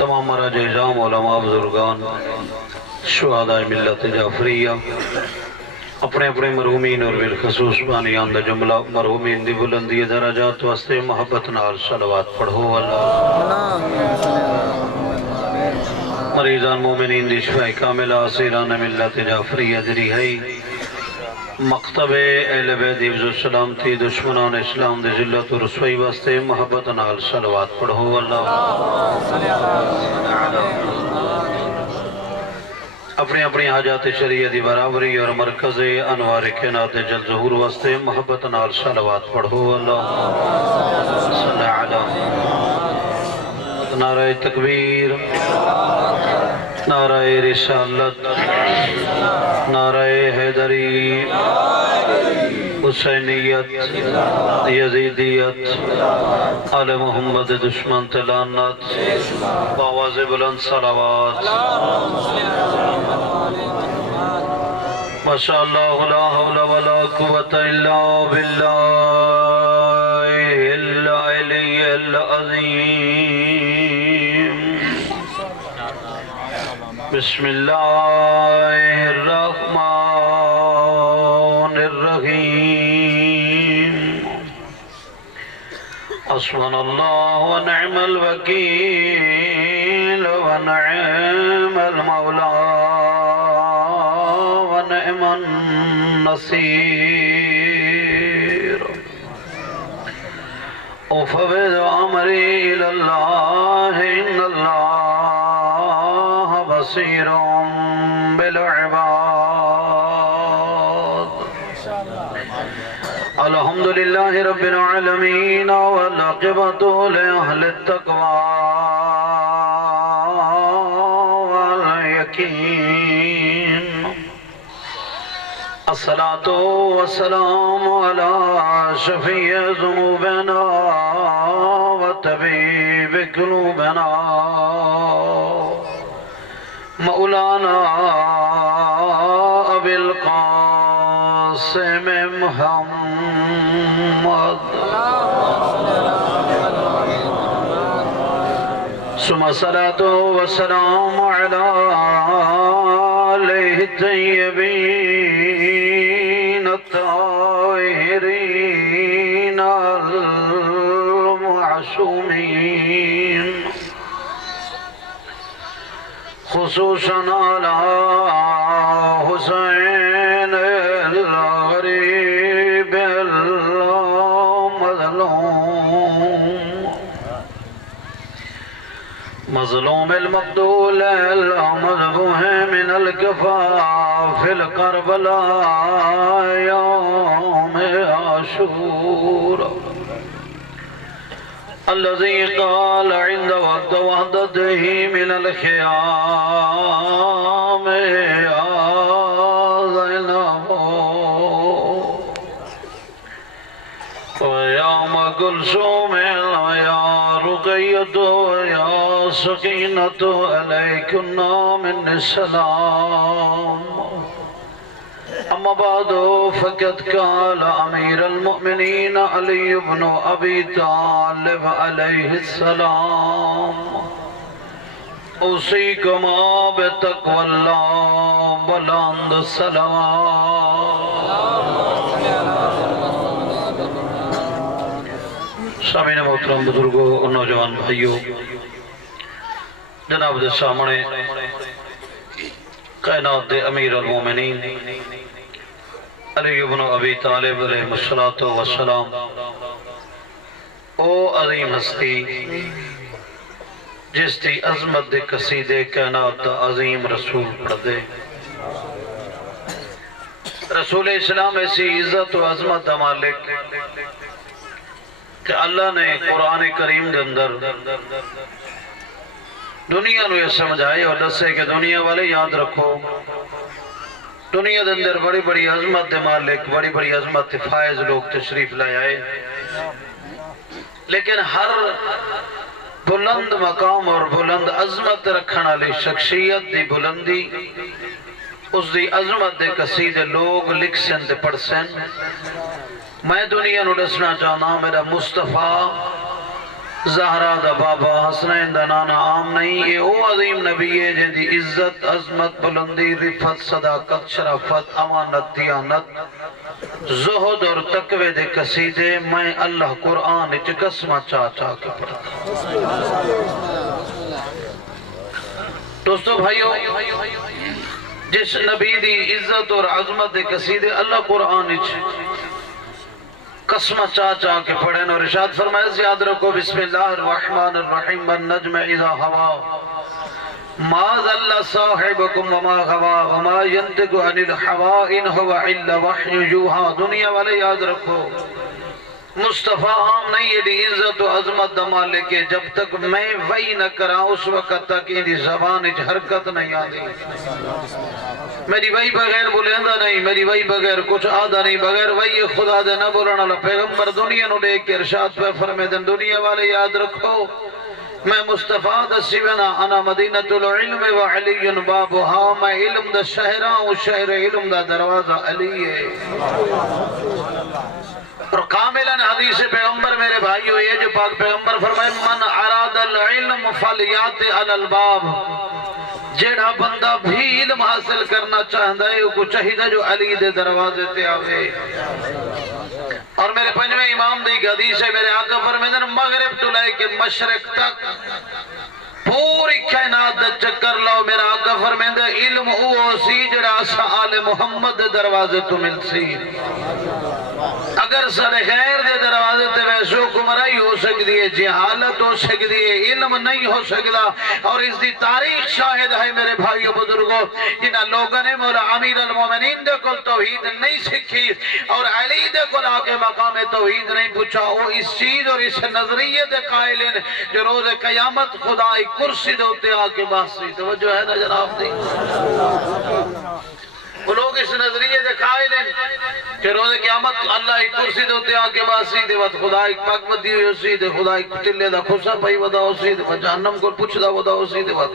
تمام مراج اعظام علماء بزرگان شہداء ملت جعفریہ اپنے اپنے مرحومین اور بالخصوص بانیان دا جملہ مرحومین دی بلندی درجات واسطے محبت نال صلوات پڑھو اللہ مریضان مومنین دی شفاء کاملہ اسیران ملت جعفریہ دی رہائی مکتب اہل بیت حفظ السلام تھی دشمنان اسلام دی ذلت و رسوائی واسطے محبت نال صلوات پڑھو اللہ اپنی اپنی حاجات شریعتی برابری اور مرکز انوار کائنات جل ظہور واسطے محبت نال صلوات پڑھو اللہ صلی علی نعرہ تکبیر نعرہ رسالت نعرہ حیدری حسینیت یزیدیت آل محمد دشمن تلانت باواز بلند صلوات ماشاءاللہ لا حول ولا قوة الا باللہ العلی العظیم بسم اللہ الرحمن الرحیم حسبنا اللہ ونعم الوکیل ونعم المولا ونعم النصیر افوض امری الى اللہ ان اللہ بصیر بالعباد الحمدللہ رب العالمین والعاقبۃ لأہل التقوی والیقین الصلاة والسلام على شفیع ذنوبنا وطبیب قلوبنا مولانا ابی القاسم محمد ثم الصلاة والسلام على آلہ الطیبین الطاہرین المعصومین خصوصاً على حسین الغریب مظلوم المقتول المذبوح من الكفاف الكربلاء يوم عاشوراء الذي قال عند وقت وحدته من الخيام يا زينب ويا أم كلثوم يا رقية يا سكينة عليكن من السلام اما بعد فقد قال امیر المؤمنین علی بن ابی طالب علیہ السلام اوصیکم بتقوی اللہ بلند الصلوات سامعین محترم بزرگوں اور نوجوان بھائیوں جناب دے سامنے کائنات دے امیر المومنین علی بن ابی طالب علیہ السلام او عظیم ہستی جس دی عظمت دے قصیدے کائنات دا عظیم رسول پڑھ دے رسول اسلام ایسی عزت و عظمت دا مالک کہ اللہ نے قرآن کریم دے اندر دنیا نو یہ سمجھائے اور دسے کہ دنیا والے یاد رکھو دنیا دے اندر بڑی بڑی عظمت دے مالک بڑی بڑی عظمت دے فائز لوگ تشریف لائے آئے لیکن ہر بلند مقام اور بلند عظمت رکھنا لی شخصیت دی بلندی اس دی عظمت دے قصیدے لوگ لکھ سن دے پڑھ سن میں دنیا نو دسنا چاہنا میرا مصطفیٰ زہرا دا بابا حسنین دا نانا عام نہیں، یہ او عظیم نبی ہے جن دی عزت عظمت بلندی رفت صداقت شرافت امانت دیانت زہد اور تقوی دے قصیدے میں اللہ قرآن اچ قسمہ چاہ چاہ کے پڑھتا۔ دوستو بھائیو، جس نبی دی عزت اور عظمت دے قصیدے اللہ قرآن اچ قسمہ چاہ چاہ کے پڑھیں اور ارشاد فرمائے یاد رکھو بسم اللہ الرحمن الرحیم والنجم اذا ہوا ما ضل صاحبکم وما غوا وما ينطق عن الهوى ان هو الا وحی یوحی۔ دنیا والے یاد رکھو مصطفیٰ عام نہیں ہے دی عزت و عظمت دا مالک ہے، جب تک میں وحی نہ کراں اس وقت تک ان دی زبان اچ حرکت نہیں آدھی۔ میری وحی بغیر بولیندہ نہیں، میری وحی بغیر کچھ آدھا نہیں، بغیر وحی خدا دے نہ بولنا اللہ پیغمبر دنیا نو دیکھ کے ارشاد پہ فرمے دن دنیا والے یاد رکھو میں مصطفیٰ دا سیونا انا مدینۃ العلم و علی بابہا، میں علم دا شہرہ ہوں، شہر علم دا دروازہ علی ہے۔ اور کاملاً حدیث پیغمبر میرے بھائیو یہ جو پاک پیغمبر فرمائے من اراد العلم فلیات علی الباب، جیڑا بندہ بھی علم حاصل کرنا چاہتا ہے وہ چاہیدہ جو علی دے دروازے تے آوے۔ اور میرے پنجویں امام دی حدیث ہے، میرے آقا فرمیدن مغرب تو لے کے مشرق تک پوری کائنات دا چکر لو، میرا آقا فرمیدن علم او سی جڑا آل محمد دے دروازے تو مل سی۔ اگر سر غیر دے دروازے تے ویسو گمراہی ہو سکتی ہے، جہالت ہو سکتی ہے، علم نہیں ہو سکتا، اور اس دی تاریخ شاہد ہے میرے بھائیو بزرگوں جنہاں لوگوں نے مولا امیر المومنین دے کل توحید نہیں سکھی اور علی دے کل آکے مقام توحید نہیں پوچھا، وہ اس چیز اور اس نظریے دے قائل ہیں جو روز قیامت خدای کرسی دے ہوتے آکے باسی۔ توجہ ہے نا جناب دی؟ وہ لوگ اس نظریے دے قائل ہیں کہ روز قیامت اللہ ایک کرسی دوتے آکے باسی دے وقت خدا ایک پاک بدی ہوئی اسی دے خدا ایک تلے دا خسا پائی ودا اسی دے جہنم کو پوچھ دا ودا اسی دے وقت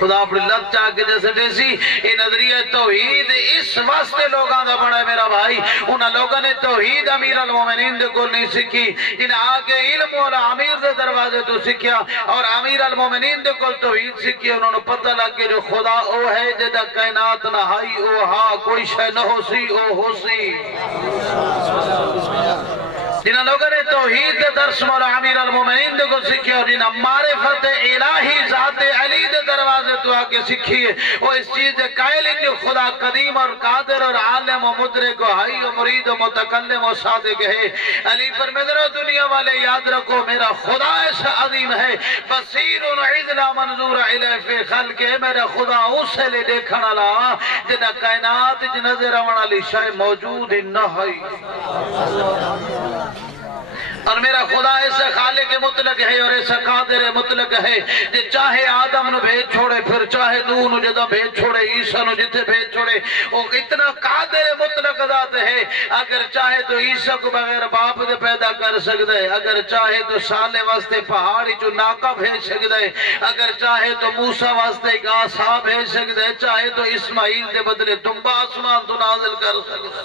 خدا اپنی لت چاہ کے جیسے دیسی یہ نظریہ توحید اس واسطے لوگاں دا بڑا ہے میرا بھائی۔ انہاں لوگاں نے توحید امیر المومنین دے کو نہیں سکھی، انہاں آگے علم والا امیر دے دروازے تو سکھیا اور امیر المومنین دے کو توحید سکھی، انہوں نے پتہ لگ کے جو خدا او ہے جدہ کائنات نہائی او ہاں کوئی شے نہ ہو سی او ہو سی۔ جنہاں لوگوں نے توحید دے درس مولا امیر المومنین دے کو سکھی اور جنہاں معرفت الہی ذات علی دے دروازے تو آکے سکھی ہے وہ اس چیز دے قائل ہیں جو خدا قدیم اور قادر اور عالم و مدرک و حی و مرید و متکلم و صادق ہے۔ علی فرمیدن دنیا والے یاد رکھو میرا خدا ایسا عظیم ہے، بصیر و عزلا منظور علیہ فی خلق ہے، میرا خدا اسے لے دیکھنا لا جنہاں کائنات نظر آونا لی شاہ موجود نہ ہے۔ اور میرا خدا ایسا خالق مطلق ہے اور ایسا قادر مطلق ہے جو چاہے آدم نو بھیج چھوڑے پھر چاہے نوح نو جدہ بھیج چھوڑے عیسیٰ نو جتے بھیج چھوڑے وہ اتنا قادر مطلق ذات ہے، اگر چاہے تو عیسیٰ کو بغیر باپ دے پیدا کر سکتا ہے، اگر چاہے تو سالے واسطے پہاڑی جو ناکہ بھیج سکتا ہے، اگر چاہے تو موسیٰ واسطے ایک آسا بھیج سکتا ہے، چاہے تو اسماعیل دے بدلے تنبا آسمان تو نازل کر سکتا ہے۔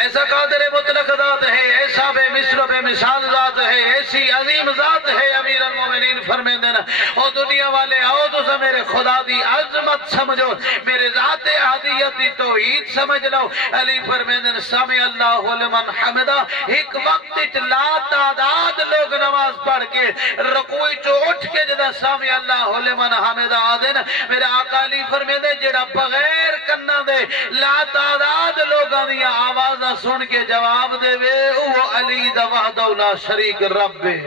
ایسا قادر مطلق ذات ہے، ایسا بے مثل و بے مثال ذات ہے، ایسی عظیم ذات ہے امیر المومنین فرمین دینا او دنیا والے آؤ تو سا میرے خدا دی عظمت سمجھو، میرے ذات عادیتی توحید سمجھ لو۔ علی فرمین دینا سامع اللہ لمن حمدہ، ایک وقت لا تعداد لوگ نماز پڑھ کے رکوعی چو اٹھ کے جدہ سامع اللہ لمن حمدہ آدھن میرے آقا علی فرمین دے جڑا بغیر کنہ دے لا تعداد لوگاں دیا آوازہ سن کے جواب دے وے وہ علی دا وحدہ لا شریک رب ہے۔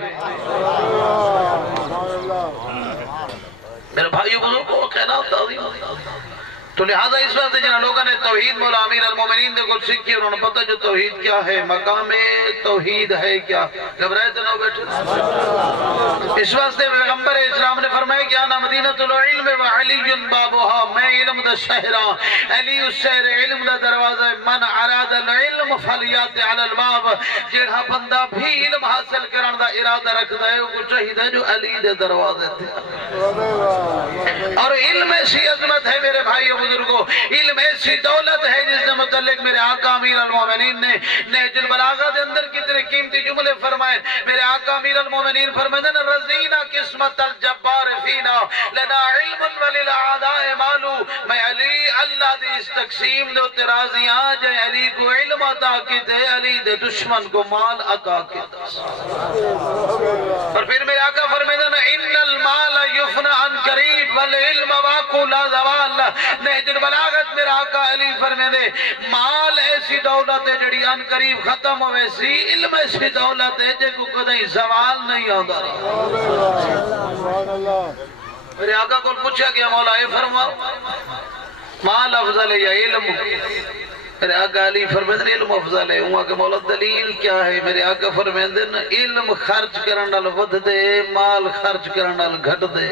میرے بھائیو بزرگوں کو کہنا تعظیم تو لہذا اس وقت جنہاں لوگوں نے توحید مولا امیر المومنین دے کو سکھی انہوں نے پتہ جو توحید کیا ہے، مقام توحید ہے کیا، گھبرائے تو نہ بیٹھے۔ اس واسطے پیغمبر اسلام نے فرمایا کہ آنا مدینہ مدینۃ العلم وعلی بابها، میں علم دا شہرہ، علی اس شہر علم دا دروازہ، من اراد العلم فلیات علی الباب، جڑا بندہ بھی علم حاصل کرن دا ارادہ رکھدا ہے وہ چاہیے جو علی دے دروازے تھے۔ اور علم ایسی عظمت ہے میرے بھائی و بزرگوں، علم ایسی دولت ہے جس سے متعلق میرے آقا امیر المومنین نے نہج البلاغہ دے اندر کتنے قیمتی جملے فرمائے۔ میرے آقا امیر المومنین فرمائے رضینا قسمت الجبار فینا لنا علم وللعاداء مالو، میں علی اللہ دی اس تقسیم دے اترازی آجے علی کو علم عطا کی دے، علی دے دشمن کو مال عطا کی دے۔ اور پھر میرے آقا فرمائے ان المال یفنا عن قریب والعلم واقع لا زوال، نہج البلاغت میرے آقا علی فرمائے دے مال ایسی دولت ہے جڑی ان قریب ختم ہوئے سی، علم ایسی دولت ہے جے کو کدیں زوال نہیں آدھا رہا۔ میرے آقا کو پوچھا گیا مولا اے فرماؤ مال افضل ہے یا علم؟ میرے آقا علی فرمائے علم افضل ہے۔ وہاں کہ مولا دلیل کیا ہے؟ میرے آقا فرمائے علم خرچ کرنال ود دے، مال خرچ کرنال گھٹ دے۔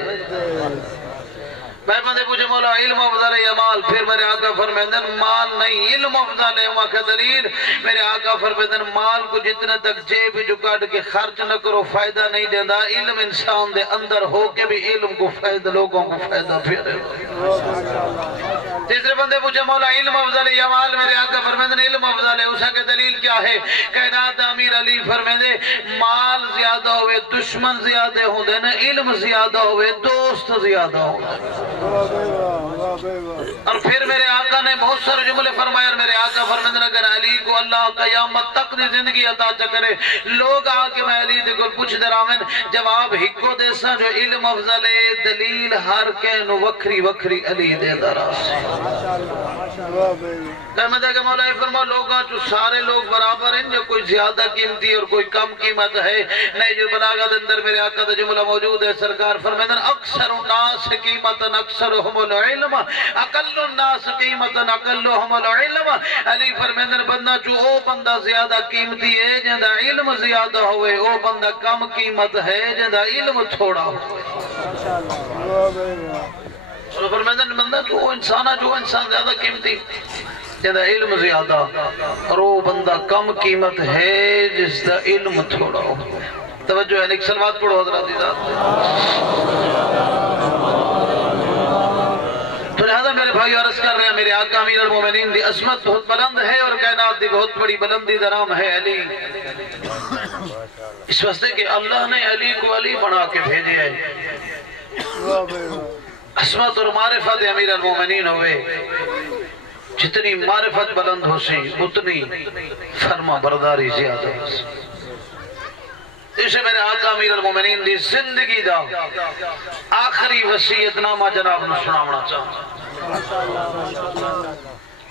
میں بندے پوچھے مولا علم افضل ہے یا مال؟ پھر میرے آقا فرمائے مال نہیں علم افضل ہے۔ وہاں کا دلیل میرے آقا فرمائے مال کو جتنے تک جیب جو کاٹ کے خرچ نہ کرو فائدہ نہیں دینا، علم انسان دے اندر ہو کے بھی علم کو فائدہ، لوگوں کو فائدہ پھیرے۔ تیسرے بندے پوچھے مولا علم افضل ہے یا مال؟ میرے آقا فرمائے علم افضل ہے۔ اسا کے دلیل کیا ہے؟ کائنات امیر علی فرمائے مال زیادہ ہوئے دشمن زیادہ ہوں دے نا، علم زیادہ ہوئے دوست زیادہ ہوں دے۔ اور پھر میرے آقا نے بہت سارے جملے فرمائے، اور میرے آقا فرمائے اگر علی کو اللہ قیامت تک دی زندگی عطا چکرے، لوگ آکے میں علی دے کو پوچھ دے رامن جواب ہکو دے سا جو علم افضل ہے، دلیل ہر کینو وکری وکری علی دے دراس۔ میں کہ مولا فرما لوگاں جو سارے لوگ برابر ہیں، جو کوئی زیادہ قیمتی اور کوئی کم قیمت ہے نہج البلاغہ دے اندر میرے آقا دا جملہ موجود ہے۔ سرکار فرمائے اکثر الناس قیمتا اکثرهم العلم اقل الناس قیمتا اقلهم العلم۔ علی فرمائے بندہ جو او بندہ زیادہ قیمتی ہے جہاں علم زیادہ ہوئے، او بندہ کم قیمت ہے جہاں علم تھوڑا ہوئے۔ اور فرمائے بندہ جو انسان زیادہ قیمتی جہاں علم زیادہ، اور وہ بندہ کم قیمت ہے جس دا علم تھوڑا ہو۔ توجہ ہے، ایک سلوات پڑھو حضرات ذات۔ تو لہذا میرے بھائی عرض کر رہے ہیں میرے آقا امیر المومنین دی عظمت بہت بلند ہے، اور کائنات دی بہت بڑی بلندی درام ہے علی۔ اس واسطے کہ اللہ نے علی کو علی بنا کے بھیجے ہے۔ عظمت اور معرفت امیر المومنین ہوئے، جتنی معرفت بلند ہو سی اتنی فرما برداری زیادہ ہو سی۔ اسے میرے آقا امیر المومنین دی زندگی دا آخری وصیت نامہ جناب نے سناونا چاہتا۔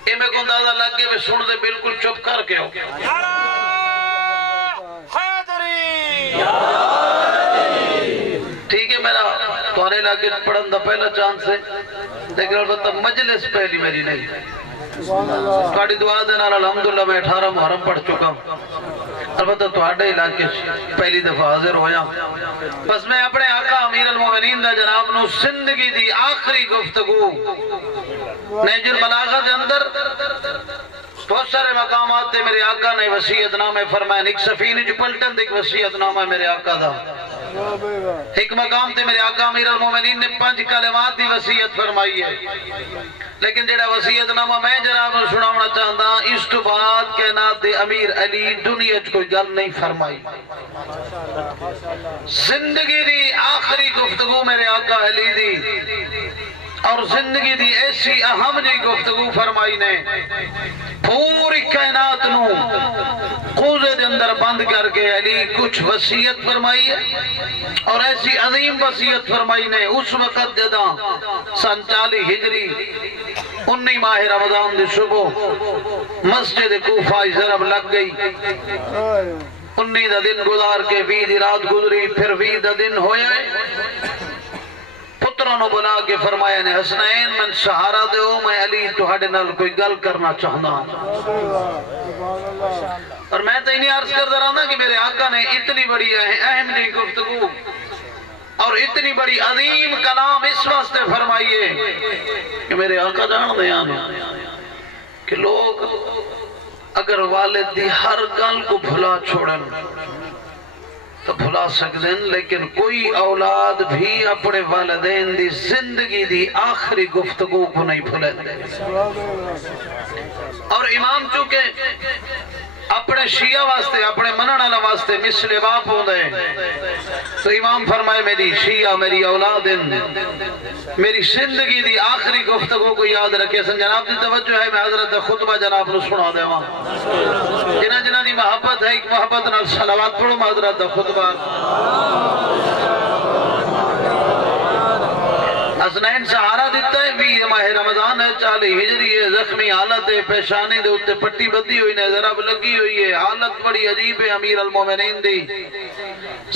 اے میں کو اندازہ لگ گئے میں سن دے بالکل چپ کر کے ہو۔ ٹھیک ہے میرا توانے لگے پڑھن دا پہلا چانس ہے، لیکن البتہ مجلس پہلی میری نہیں۔ تواڈی دعا دے نال الحمدللہ میں 18 محرم پڑھ چکا ہوں، البتہ تواڈے علاقے پہلی دفعہ حاضر ہویا۔ بس میں اپنے آقا امیر المومنین دا جناب نو زندگی دی آخری گفتگو نہج البلاغہ دے اندر بہت سارے مقامات تے میرے آقا نے وصیت نامے فرمائے۔ ایک سفینہ جو پلٹن ایک وصیت نامہ میرے آقا دا، ایک مقام تے میرے آقا امیر المومنین نے 5 کلمات دی وصیت فرمائی ہے، لیکن جڑا وصیت نامہ میں جناب نے سناونا چاہتا اس تو بعد کائنات دے امیر علی دنیا چ کوئی گل نہیں فرمائی۔ زندگی دی آخری گفتگو میرے آقا علی دی، اور زندگی دی ایسی اہم جی گفتگو فرمائی نے، پوری کائنات نو قوزے دے اندر بند کر کے علی کچھ وصیت فرمائی ہے، اور ایسی عظیم وصیت فرمائی نے اس وقت جدا سن 40 ہجری 19 ماہ رمضان دی صبح مسجد کوفہ ضرب لگ گئی۔ 19 دا دن گزار کے 20 دی رات گزری، پھر 20 دا دن ہویا ہے۔ پتروں نے بنا کے فرمایا نے حسنین من سہارا دے ہو، میں علی تہاڈے نال کوئی گل کرنا چاہنا۔ اور میں تو انہیں عرض کر رہا تھا کہ میرے آقا نے اتنی بڑی اہم جی گفتگو اور اور اتنی بڑی عظیم کلام اس واسطے فرمائیے کہ میرے آقا جان دیا کہ لوگ اگر والد دی ہر گل کو بھلا چھوڑن تو بھلا سکتے ہیں، لیکن کوئی اولاد بھی اپنے والدین دی زندگی دی آخری گفتگو کو نہیں بھولے۔ اور امام چونکہ اپنے شیعہ واسطے اپنے منانا واسطے مثل باپ ہوں دے تو امام فرمائے میری شیعہ میری اولادن میری زندگی دی آخری گفتگو کو یاد رکھے سن۔ جناب دی توجہ ہے، میں حضرت خطبہ جناب نو سنا دے وہاں جنہ دی محبت ہے، ایک محبت نال صلوات پڑھو حضرت خطبہ۔ حسنین سہارا دیتا ہے بھی ماہ رمضان ہے 40 ہجری ہے، زخمی حالت ہے، پیشانی دے اتے پٹی بدی ہوئی نظر اب لگی ہوئی ہے، حالت بڑی عجیب ہے امیر المومنین دی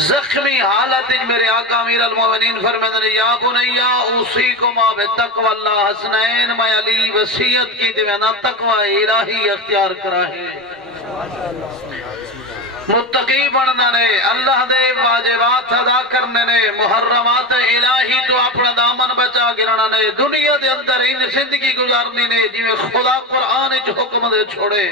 زخمی حالت میرے آقا امیر المومنین فرمائے نے یا بنیا اوصیکما بتقوی اللہ حسنین میں علی وصیت کی دیوانا تقوی الہی اختیار کرا ہے، متقی بڑھنا نے، اللہ دے واجبات ادا کرنے نے، محرمات الہی تو اپنا دامن بچا گرنا نے، دنیا دے اندر ان زندگی گزارنی نے جویں خدا قرآن اچ حکم دے چھوڑے،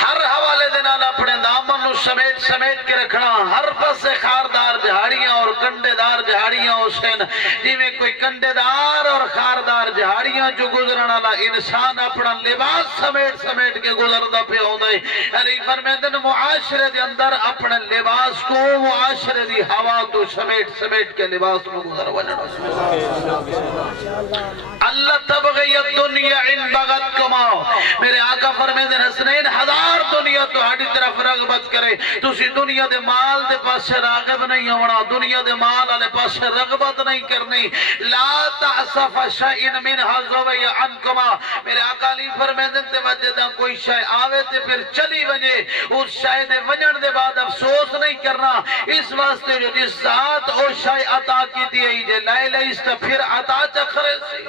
ہر حوالے دنال اپنے دامن نو سمیٹ کے رکھنا، ہر پس خاردار جہاڑیاں اور کنڈے دار جہاڑیاں حسین جویں کوئی کنڈے دار اور خاردار جہاڑیاں جو گزرنا لا انسان اپنا لباس سمیٹ کے گزردہ پہ ہوتا ہے۔ علی فرمیدن معاشرے دے اندر اپنے لباس کو معاشرے دی ہوا تو سمیٹ کے لباس کو گزر وجنا۔ اللہ تبغی الدنیا ان بغت کماؤ، میرے آقا فرمیدن حسنین ہزار دنیا تو ہاڑی طرف رغبت کرے، تو اسی دنیا دے مال دے پاس راغب نہیں ہونا، دنیا دے مال آلے پاس رغبت نہیں کرنی، لا تعصف شائن من حضوی عنکما، میرے آقا علی فرمیدن تے وجہ دا کوئی شائع آوے تے پھر چلی ونجے، اس شائع دے ونجن دے بعد افسوس نہیں کرنا، اس واسطے جو جس ذات او شائع عطا کی دیئی جے لائے لائست پھر عطا چکھرے سی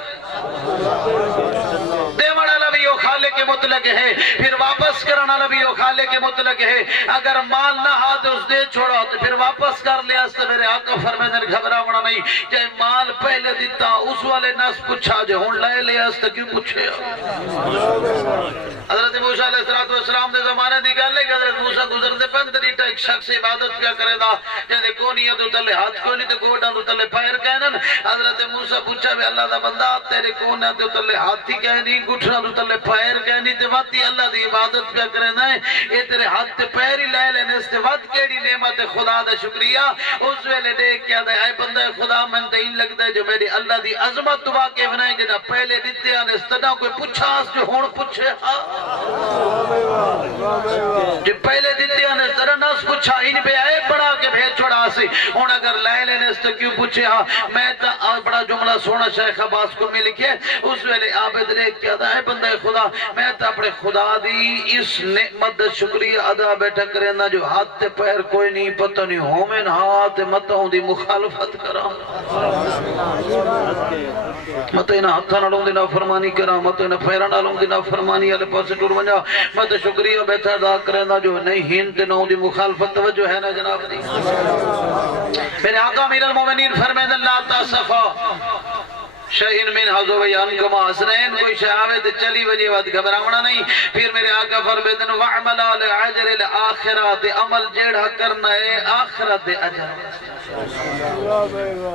دیوڑا لبی او خالق مطلق ہے، پھر واپس کرنا لبی او خالق مطلق ہے، اگر مال نہ ہاتھ اس دے چھوڑا تو پھر واپس کر لیا اس میرے آقا فرمیدن گھبرا ہونا نہیں، جائے مال پہلے دیتا اس والے ناس پوچھا جائے ہون لائے لیا اس کیوں پوچھے۔ حضرت موسیٰ علیہ السلام دے زمانے دی گل ہے کہ حضرت موسیٰ گزر دے پندریٹا ایک شخص عبادت کیا کرے دا جیسے کونی ہے تو تلے ہاتھ کونی تو گوڑا تو تلے پائر کہنن، حضرت موسیٰ پوچھا بھی اللہ دا بندہ تیرے کون ہے تو تلے ہاتھ ہی کہنی گھٹنا تو تلے پائر کہنی تے واتی اللہ دی عبادت کیا کرے دا ہے اے تیرے ہاتھ تے پیر ہی لائے لینے اس تے وات کیڑی نعمت خدا دا شکریہ اس ویلے دیکھ کیا دے اے بندہ خدا من تین لگ دے جو میری اللہ دی عظمت تو واقع بنائیں جنہ پہلے دیتے آنے اس طرح کوئی پوچھا اس جو ہون پوچھے جو پہلے دیتے آنے اس طرح ناس پوچھا ان پہ آئے بڑا کے بھیج چھوڑا سی ہون اگر لائے لینے اس تو کیوں پوچھے میں تا بڑا جملہ سونا شیخ عباس کو میں لکھے اس ویلے عابد دیکھ کیا دا اے بندہ خدا میں تا اپنے خدا دی اس نعمت شکریہ ادا بیٹھا کرے نا جو ہاتھ تے پیر کوئی نہیں پتہ نہیں ہومن ہاتھ متہوں دی مخالفت کرا متہ نہ ہتھا نہ لوں دی نافرمانی کرا متہ نہ پیرا نہ لوں دی نافرمانی والے پاس ٹور ونجا مت شکریہ بیٹھا ادا کرے نا جو نہیں ہین تے نہ دی مخالفت توجہ ہے نا جناب دی میرے آقا امیر المومنین فرمائے اللہ تعصفا شہین من حضوی عنکما حسنین کوئی شہاوت چلی وجہ وقت گھبراونا نہیں پھر میرے آقا فرمیدن وعمل آل عجر الاخرات عمل جیڑا کرنا ہے آخرت عجر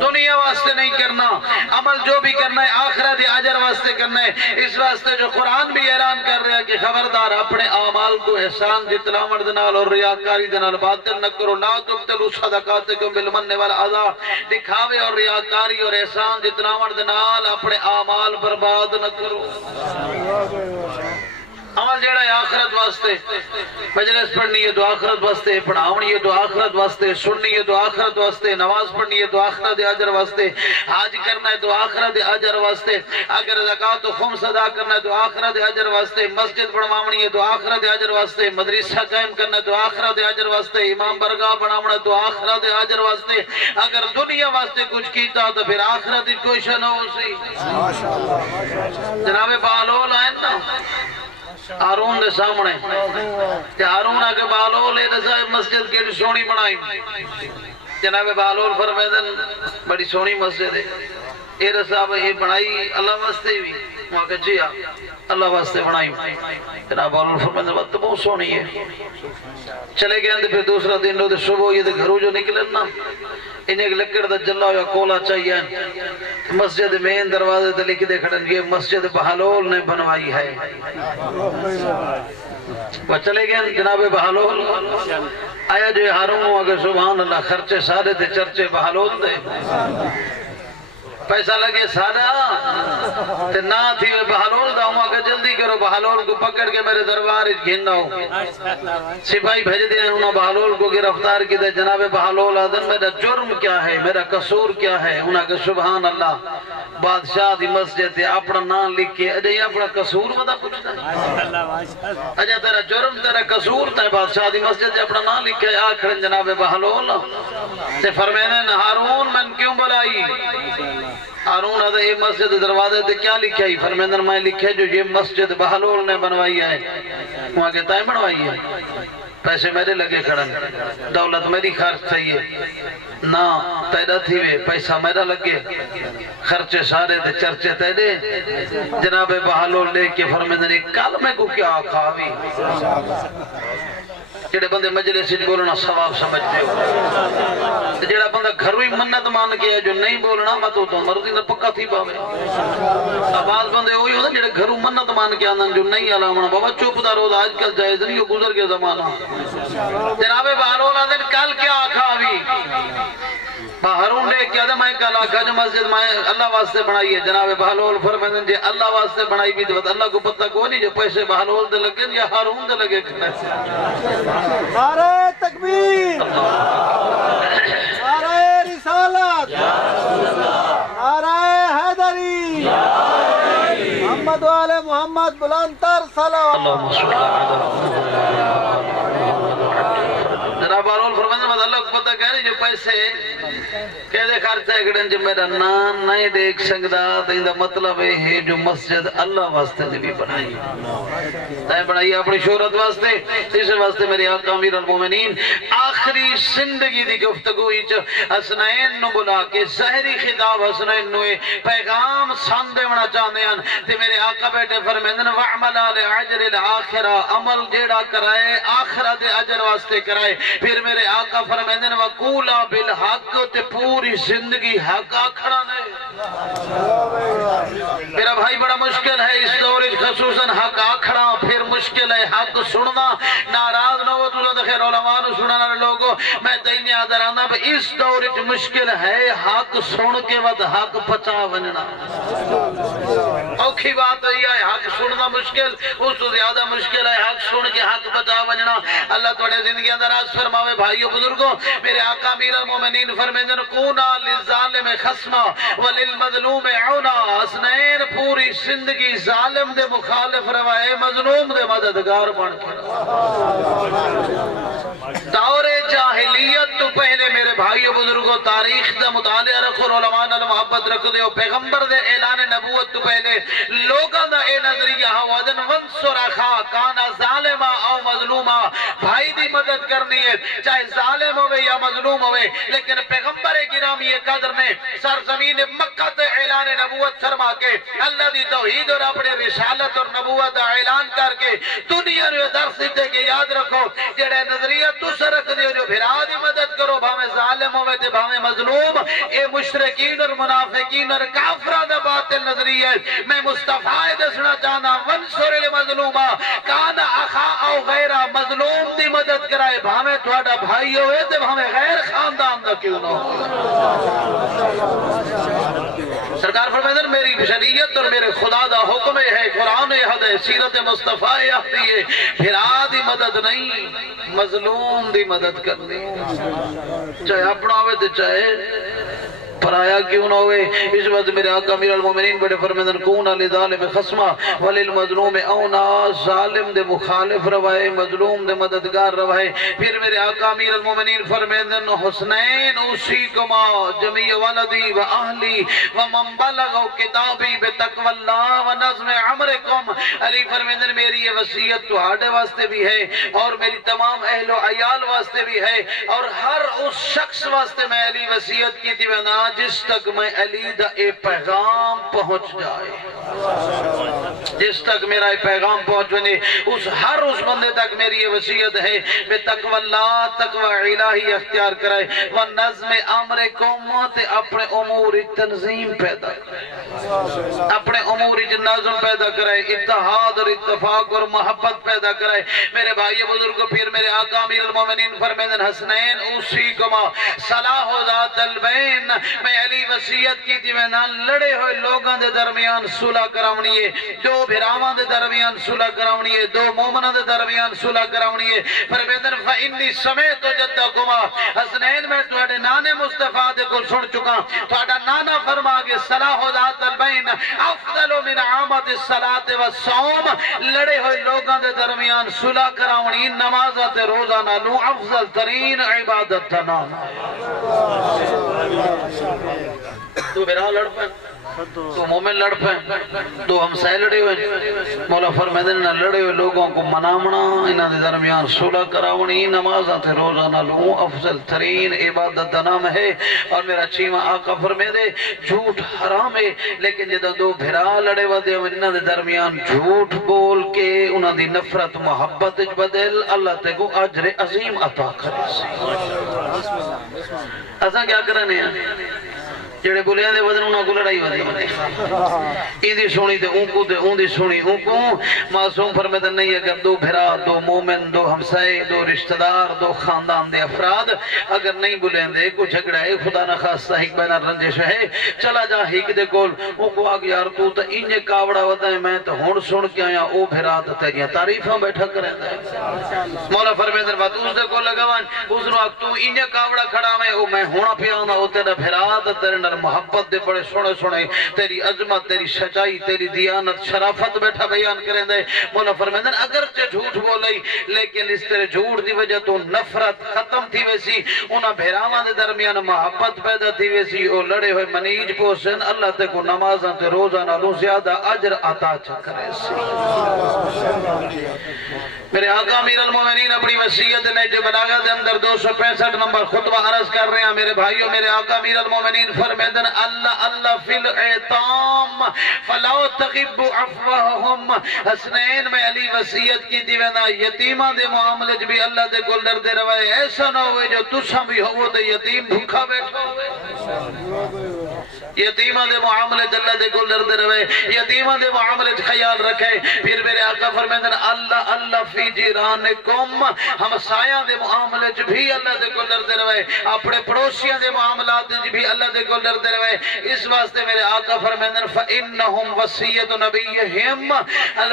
دنیا واسطے نہیں کرنا عمل جو بھی کرنا ہے آخرت عجر واسطے کرنا ہے اس واسطے جو قرآن بھی اعلان کر رہا ہے کہ خبردار اپنے اعمال کو احسان جتلاوڑ دنال اور ریاکاری دنال باطل نہ کرو لا تبتلو صدقاتکم بالمن والعذا دکھاوے اور ریاکاری اور احسان جتلاوڑ دنال اپنے اعمال برباد نہ کرو عمل جیڑا ہے آخرت واسطے مجلس پڑھنی ہے تو آخرت واسطے پڑھاونی ہے تو آخرت واسطے سننی ہے تو آخرت واسطے نماز پڑھنی ہے تو آخرت اجر واسطے حج کرنا ہے تو آخرت اجر واسطے اگر زکاۃ و خمس ادا کرنا ہے تو آخرت اجر واسطے مسجد بنواونی ہے تو آخرت اجر واسطے مدرسہ قائم کرنا ہے تو آخرت اجر واسطے امام برگاہ بناونا ہے تو آخرت اجر واسطے اگر دنیا واسطے کچھ کیتا تو پھر آخرت کوئی شے نہ ہو سی جناب بالول آئے نا ہارون دے سامنے کہ ہارون آگے بالو لے دے صاحب مسجد کی سونی بنائی جناب بہلول فرمیدن بڑی سونی مسجد ہے، اے صاحب یہ بنائی اللہ واسطے بھی؟ وہاں کہ جی اللہ واسطے بنائی۔ جناب بہلول فرمیدن بات تو بہت سونی ہے۔ چلے گئے پھر دوسرا دن لو صبح یہ گھروں جو نکلن نا، انہیں ایک لکڑ دا جلا ہوا کولا چاہیے، مسجد مین دروازے تے لکھ دے کھڑن یہ مسجد بہلول نے بنوائی ہے۔ وہ چلے گئے جناب بہلول آیا جو ہاروں اگر سبحان اللہ خرچے سارے تھے چرچے بہلول دے پیسہ لگے سارا تے نہ تھی میں بہلول دا ہوں اگر جلدی کرو بہلول کو پکڑ کے میرے دربار گھننا ہوں۔ سپاہی بھیج دیا انہوں بہلول کو گرفتار کی دے جناب بہلول آدم میرا جرم کیا ہے، میرا قصور کیا ہے؟ انہوں کہ سبحان اللہ بادشاہ دی مسجد ہے اپنا نام لکھ کے اجھے یہ اپنا قصور مدہ پوچھتا ہے، اجھے تیرا جرم تیرا قصور تا ہے بادشاہ دی مسجد ہے اپنا نام لکھ کے آکھرن جناب بہلول تے فرمینے ہارون من کیوں بلائی؟ ہارون آدھے یہ مسجد دروازے تے کیا لکھا ہی؟ فرمیندن میں لکھے جو یہ مسجد بہلول نے بنوائی ہے۔ وہاں کہتا ہے بنوائی ہے، پیسے میرے لگے کھڑن، دولت میری خرچ تھی ہے نا تیرا تھی وے پیسہ میرا لگے، خرچے سارے تے چرچے تیرے۔ جناب بہلول لے کے فرمیندن کل میں کو کیا کھاوی؟ جڑے بندے مجلس سے بولنا ثواب سمجھتے ہو، جڑا بندہ گھروی منت مان کے ہے جو نہیں بولنا میں تو مرضی نہ پکا تھی باوے۔ آواز بندے ہوئی ہوتا جڑے گھرو منت مان کے آنن جو نہیں علامنا بابا چوپ دا روز آج کل جائز نہیں، یہ گزر کے زمانہ۔ جناب بہلول آدھن کل کیا آکھا ابھی؟ ہارون نے کیا دے میں کل آکھا جو مسجد میں اللہ واسطے بنائی ہے۔ جناب بہلول فرمیدن جے اللہ واسطے بنائی بھی تو اللہ کو پتہ کوئی نہیں جو پیسے بہلول دے لگے یا ہارون دے لگے۔ نعرہ تکبیر، نعرہ رسالت، نعرہ حیدری، محمد والے محمد بلندتر صلوات۔ اللہم صلی جناب بہلول فرمیدن اللہ کو پتہ کہہ رہی جو پیسے کہہ خرچہ اکڑن جو میرا نام نہیں دیکھ سکتا تو اندہ مطلب ہے جو مسجد اللہ واسطے نے بھی بنائی ہے، بنائی اپنی شہرت واسطے۔ اس واسطے میرے آقا امیر المومنین آخری زندگی دی گفتگوئی حسنین نو بلا کے ظاہری خطاب حسنین نوے پیغام ساندے ہونا چاہتے ہیں تے میرے آقا بیٹے فرمیندن وَعْمَلَ لِعَجْرِ الْآخِرَةِ عمل جیڑا کرائے آخرت اجر واسطے کرائے۔ پھر میرے آقا فرمیندن وَقُولَ بِالْحَقِّ تے پوری زندگی حق آکھڑا نہیں۔ میرا بھائی بڑا مشکل ہے اس دور خصوصاً حق آکھڑا، پھر مشکل ہے حق سننا۔ ناراض نہ ہو تو خیر علماء نو سننا لوگو میں تینی آدھر آنا اس دور مشکل ہے حق سن کے بعد حق پچا وننا۔ اوکھی بات ہے حق سننا مشکل، اس تو زیادہ مشکل ہے حق سن کے حق پچا وننا۔ اللہ توڑے زندگی اندر آج فرماوے بھائیو بزرگوں میرے آقا امیر المومنین فرمیندن کونا للظالم خصما وللمظلوم عونا۔ حسنین پوری زندگی ظالم دے مخالف روائے مظلوم دے مددگار بن کے دور جاہلیت تو پہلے میرے بھائیو بزرگوں تاریخ دا مطالعہ رکھو، علماء نال محبت رکھ دیو، پیغمبر دے اعلان نبوت تو پہلے لوگاں دا اے نظریہ حوادن ونصر اخا کانا ظالمہ او مظلومہ، بھائی دی مدد کرنی ہے چاہے ظالم ہوئے یا مظلوم ہوئے، لیکن پیغمبر گرامی قدر نے سرزمین مکہ تے اعلان نبوت فرما کے اللہ دی توحید اور اپنے رسالت اور نبوت اعلان کر کے دنیا نے درس دیتے کہ یاد رکھو جڑے نظریہ تُس رکھ دیو جو بھرا دی مدد کرو بھامے ظالم ہوئے تے بھامے مظلوم، اے مشرکین اور منافقین اور کافرہ دا باطل نظریہ میں مصطفیٰ دسنا چاہنا ونصر المظلومہ کانا اخا او غیرہ، مظلوم دی مدد کرائے بھامے تھوڑا بھائی ہوئے تے بھامے غیر خاندان دا کیوں نہ سرکار فرمیدن میری شریعت اور میرے خدا دا حکم ہے، قرآن حد ہے، سیرت مصطفیٰ یافتی ہے، بھرا دی مدد نہیں مظلوم دی مدد کرنی، چاہے اپنا ہوئے تے چاہے پرایا کیوں نہ ہوئے؟ اس وقت میرے آقا امیر المومنین بڑے فرمیدن کون لظالم خصمہ وللمظلوم اونا، ظالم دے مخالف روائے، مظلوم دے مددگار روائے۔ پھر میرے آقا امیر المومنین فرمیدن حسنین اوصیکما جمیع ولدی و اہلی و من بلغ کتابی بتقوی اللہ و نظم عمرکم۔ علی فرمیدن میری یہ وصیت تہاڈے واسطے بھی ہے اور میری تمام اہل و عیال واسطے بھی ہے، اور ہر اس شخص واسطے میں علی وصیت کی تھی بنا جس تک میں علی دا اے پیغام پہنچ جائے، جس تک میرا اے پیغام پہنچنے اس ہر اس بندے تک میری یہ وصیت ہے بے تقوی اللہ، تقوی الہی اختیار کرائے، ونظم امرکم تے اپنے امور تنظیم پیدا کرائے، اپنے امور نظم پیدا کرائے، اتحاد اور اتفاق اور محبت پیدا کرائے۔ میرے بھائی بزرگ، پھر میرے آقا امیر المومنین فرمیدن حسنین اوصیکما صلاح ذات البین، میں علی وصیت کی تھی میں نہ لڑے ہوئے لوگاں دے درمیان صلح کراونی ہے، دو بھراواں دے درمیان صلح کراونی ہے، دو مومناں دے درمیان صلح کراونی ہے۔ فرمیدن فإنی سمیت جدکما، حسنین میں تہاڈے نانے مصطفیٰ دے کو سن چکا، تہاڈا نانا فرما کے صلاح ذات البین افضل من عامت الصلاۃ والصوم، لڑے ہوئے لوگاں دے درمیان صلح کراونی نمازات روزانہ لوں افضل ترین عبادت تھا نام۔ تو میرا لڑ پہ تو مومن لڑ پہ تو ہم سہ لڑے ہوئے، مولا فرمیدن نہ لڑے ہوئے لوگوں کو منامنا، انہاں دے درمیان صلح کراونی نمازات روزانہ لوں افضل ترین عبادت دا نام ہے۔ اور میرا چیمہ آقا فرمیدے جھوٹ حرام ہے، لیکن جدہ دو بھرا لڑے ودے انہاں دے درمیان جھوٹ بول کے انہاں دی نفرت محبت بدل اللہ تے کو اجر عظیم عطا کرے۔ ایسا کیا کرنے ہیں جڑے بولیاں دے وزن انہاں کو لڑائی ودی این دی سونی تے اون کو تے اون دی سونی اون کو۔ معصوم فرمیدن نہیں اگر دو بھرا، دو مومن، دو ہمسائے، دو رشتہ دار، دو خاندان دے افراد اگر نہیں بولیں دے کو جھگڑا ہے، خدا نہ خواستہ ہک بین رنجش ہے، چلا جا ہک دے کول اون کو آگ یار تو تا انجے کاوڑا ودا ہے، میں تا ہون سن کے آیا او بھرا تا تیریاں تعریفاں بیٹھا کریں دے۔ مولا فرمیدن بات اس دے کول لگوان اس نو آگ تو انجے کاوڑا کھڑا میں او میں ہونا پیانا او تیرا بھرا تا تیرے محبت دے بڑے سونے سونے تیری عظمت، تیری سچائی، تیری دیانت، شرافت بیٹھا بیان کریں دے۔ مولا فرمیدن اگرچہ جھوٹ بولی لیکن اس طرح جھوٹ دی وجہ تو نفرت ختم تھی ویسی، انہاں بھیراواں دے درمیان محبت پیدا تھی ویسی، او لڑے ہوئے منیج پوسن اللہ تے کو نمازاں تے روزانہ لوں زیادہ اجر عطا کرے سی۔ میرے آقا امیر المومنین اپنی وصیت نہج بلاغت اندر 265 نمبر خطبہ عرض کر رہے ہیں۔ میرے بھائیوں، میرے آقا امیر المومنین فرمیدن اللہ اللہ فی الایتام فلا تغب عفوہم، حسنین میں علی وصیت کی دیونا یتیمہ دے معاملے بھی اللہ دے کو لردے روائے، ایسا نہ ہوئے جو تساں بھی ہو دے یتیم بھوکا بیٹھا ہوئے، یتیمہ دے معاملے اللہ دے کو لردے روائے، یتیمہ دے معاملے خیال رکھے۔ پھر میرے آقا فرمیدن اللہ اللہ فی جیرانکم، ہمسایہ دے معاملے بھی اللہ دے کو لردے روائے، اپنے پڑوسیاں دے معاملات بھی اللہ دے کو لردے روائے۔ اس واسطے میرے آقا فرمیدن فَإِنَّهُمْ وَسِيَّةُ نَبِيِّهِمْ،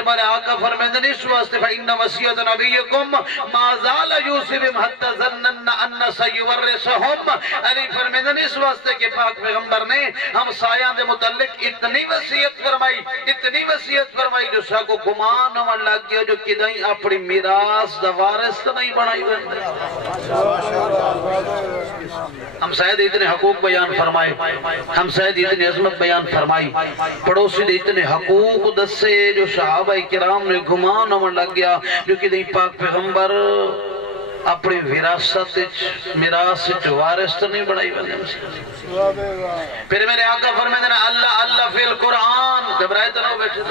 میرے آقا فرمیدن اس واسطے فَإِنَّ وَسِيَّةُ نَبِيِّكُمْ مَا زَالَ يُوسِبِمْ حَتَّى ظَنَّنَّ أَنَّ سَيُوَرِّثَهُمْ، علی فرمیدن اس واسطے کہ پاک پیغمبر نے ہمسایاں دے متعلق اتنی وصیت فرمائی، اتنی وصیت فرمائی جو سا کو گمان من لگ گیا جو کدائیں اپنی میراث دا وارث نہیں بنائی بندے۔ ہمسایہ دے اتنے حقوق بیان فرمائے، ہمسایہ دے اتنے عظمت بیان فرمائی، پڑوسی دے اتنے حقوق دسے جو صحابہ کرام نے گمان من لگ گیا جو کدائیں پاک پیغمبر اپنی وراثت میراث وارث نہیں بنائی بندے۔ پھر میرے آقا فرمیدن اللہ اللہ فی القرآن، گھبرائے تو نہ بیٹھے